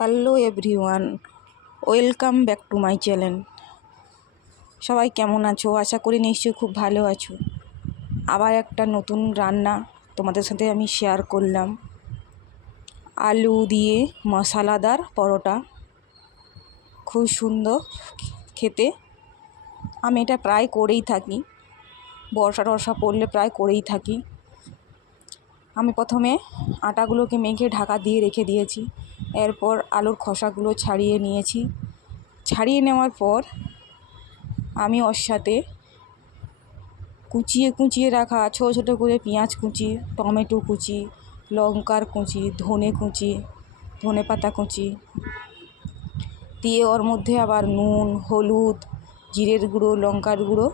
Hello everyone, welcome back to my channel. সবাই কেমন আছো? আশা করি নিশ্চয়ই খুব ভালো আছো। আবার একটা নতুন রান্না তোমাদের সাথে আমি শেয়ার করলাম। আলু দিয়ে মশলাদার পরোটা, খুব সুন্দর খেতে। আমি এটা প্রায় করেই থাকি, বর্ষা টর্ষা পড়লে প্রায় করেই থাকি। আমি প্রথমে আটাগুলোকে মেখে ঢাকা দিয়ে রেখে দিয়েছি। এরপর আলুর খোসাগুলো ছাড়িয়ে নিয়েছি। ছাড়িয়ে নেওয়ার পর আমি ওর সাথে কুচিয়ে কুচিয়ে রাখা ছোটো ছোটো করে পেঁয়াজ কুচি, টমেটো কুচি, লঙ্কার কুচি, ধনে পাতা কুচি দিয়ে ওর মধ্যে আবার নুন, হলুদ, জিরের গুঁড়ো, লঙ্কার গুঁড়ো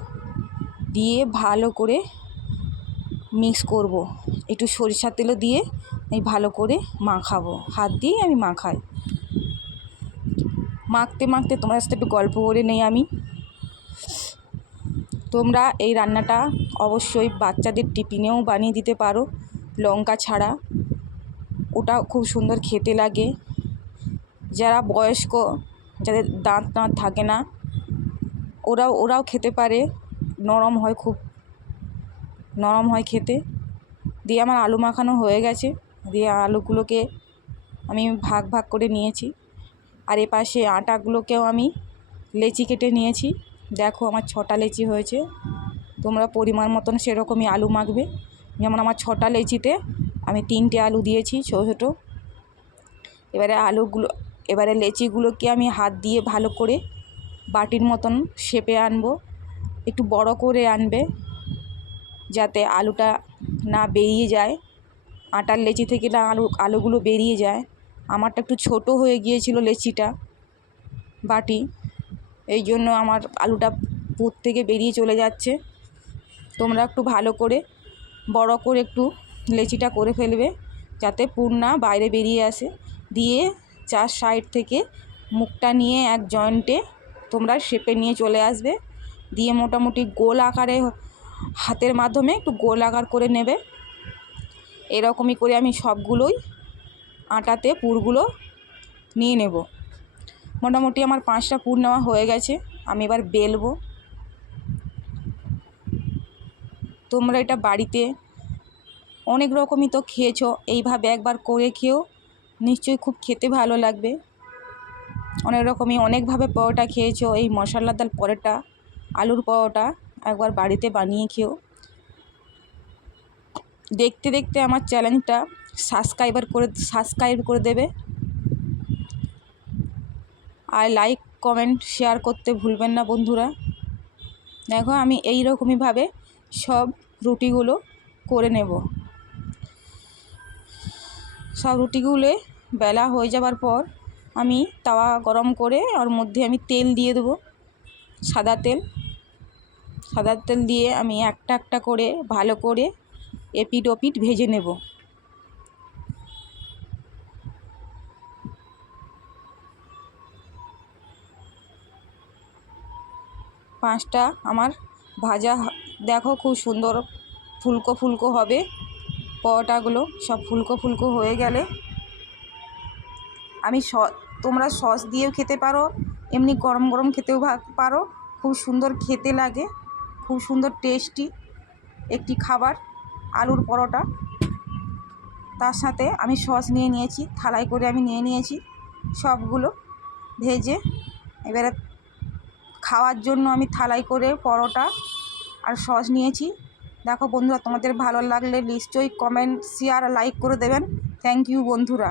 দিয়ে ভালো করে মিক্স করব। একটু সরিষার তেলও দিয়ে আমি ভালো করে মাখাবো, হাত দিয়েই আমি মাখাই। মাখতে মাখতে তোমার সাথে একটু গল্প করে নেই আমি। তোমরা এই রান্নাটা অবশ্যই বাচ্চাদের টিফিনেও বানিয়ে দিতে পারো, লঙ্কা ছাড়া। ওটা খুব সুন্দর খেতে লাগে। যারা বয়স্ক, যাদের দাঁত থাকে না, ওরাও খেতে পারে। নরম হয়, খুব নরম হয় খেতে। দিয়ে আমার আলু মাখানো হয়ে গেছে। দিয়ে আলুগুলোকে আমি ভাগ ভাগ করে নিয়েছি। আর এপাশে আটাগুলোকেও আমি লেচি কেটে নিয়েছি। দেখো আমার 6টা লেচি হয়েছে। তোমরা পরিমাণ মতন সেরকমই আলু মাখবে। যেমন আমার 6টা লেচিতে আমি 3টে আলু দিয়েছি ছোটো ছোটো। এবারে লেচিগুলোকে আমি হাত দিয়ে ভালো করে বাটির মতন শেপে আনবো। একটু বড় করে আনবে যাতে আলুটা না বেরিয়ে যায়, আটার লেচি থেকে না আলুগুলো বেরিয়ে যায়। আমারটা একটু ছোট হয়ে গিয়েছিল লেচিটা, বাটি, এই জন্য আমার আলুটা পুর থেকে বেরিয়ে চলে যাচ্ছে। তোমরা একটু ভালো করে বড় করে একটু লেচিটা করে ফেলবে যাতে পুর না বাইরে বেরিয়ে আসে। দিয়ে 4 সাইড থেকে মুখটা নিয়ে এক জয়েন্টে তোমরা শেপে নিয়ে চলে আসবে। দিয়ে মোটামুটি গোল আকারে হাতের মাধ্যমে একটু গোল আকার করে নেবে। এরকমই করে আমি সবগুলোই আটাতে পুরগুলো নিয়ে নেব। মোটামুটি আমার 5টা পুর নেওয়া হয়ে গেছে। আমি এবার বেলবো। তোমরা এটা বাড়িতে অনেক রকমই তো খেয়েছো, এইভাবে একবার করে খেও, নিশ্চয়ই খুব খেতে ভালো লাগবে। অনেক রকমই অনেকভাবে পরোটা খেয়েছো, এই মশলাদার পরোটা, আলুর পরোটা একবার বাড়িতে বানিয়ে খেও। দেখতে দেখতে আমার চ্যানেলটা সাবস্ক্রাইব করে দেবে। আর লাইক, কমেন্ট, শেয়ার করতে ভুলবেন না বন্ধুরা। দেখো আমি এই রকমইভাবে সব রুটিগুলো করে নেব। সব রুটিগুলো বেলা হয়ে যাবার পর আমি তাওয়া গরম করে ওর মধ্যে আমি তেল দিয়ে দেবো, সাদা তেল দিয়ে আমি একটা একটা করে ভালো করে এপিট ওপিট ভেজে নেব। পাঁচটা আমার ভাজা দেখো খুব সুন্দর ফুলকো ফুলকো হবে পরোটাগুলো। সব ফুলকো ফুলকো হয়ে গেলে আমি তোমরা সস দিয়েও খেতে পারো, এমনি গরম গরম খেতেও পারো। খুব সুন্দর খেতে লাগে, খুব সুন্দর টেস্টি একটি খাবার আলুর পরোটা। তার সাথে আমি সস নিয়ে নিয়েছি, থালায় করে আমি নিয়ে নিয়েছি সবগুলো ভেজে। এবারে খাওয়ার জন্য আমি থালায় করে পরোটা আর সস নিয়েছি। দেখো বন্ধুরা, তোমাদের ভালো লাগলে নিশ্চয়ই কমেন্ট, শেয়ার, লাইক করে দেবেন। থ্যাংক ইউ বন্ধুরা।